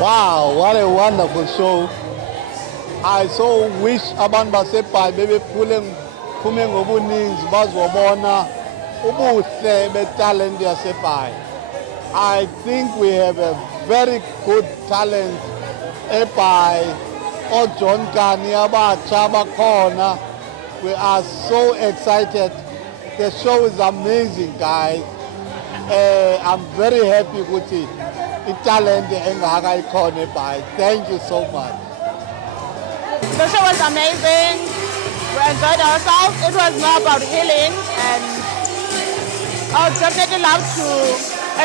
Wow, what a wonderful show. I so wish abantu baseBhayi bebephume ngobuninzi bazobona ubuhle betalent yaseBhayi. I think we have a very good talent eBhayi. John Kani abatsha bakhona. We are so excited. The show is amazing, guys. I'm very happy ukuthi italent engaka ikhona eBhayi. Thank you so much. The show was amazing. We enjoyed ourselves. It was more about healing, and I would definitely love to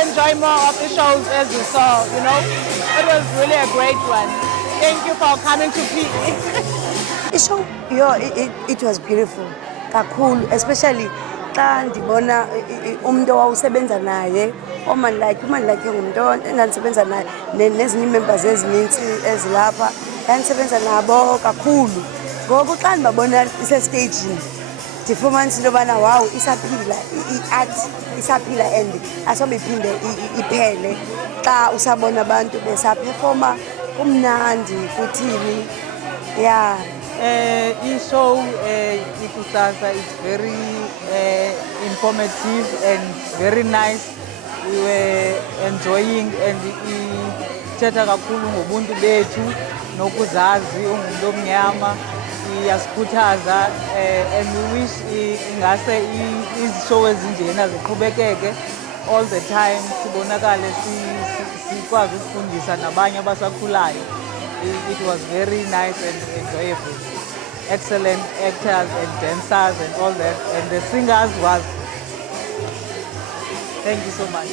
enjoy more of the shows as you saw. It was really a great one. Thank you for coming to PE. The show, it was beautiful kakhulu, especially xa ndibona umuntu owawusebenza naye umani like ngumuntu endandisebenza naye nezinye members ezininzi ezilapha yandisebenza nabo kakhulu. Ngoku xa ndibabona isestagini ndifumanisa into yobana wow, isaphila i-art isaphila and asobe iphinde iphele xa usabona abantu besaphefoma kumnandi kuthini. Yeah. I-show ikusasa is very informative and very nice. We were enjoying and ithetha kakhulu ngobuntu bethu nokuzazi ungumuntu omnyama iyasikhuthaza and we wish ingase izishow ezinjena ziqhubekeke all the time sibonakale sikwazi ukufundisa nabanye abasakhulayo. It was very nice and enjoyable. Excellent actors and dancers and all that. And the singers was. Thank you so much.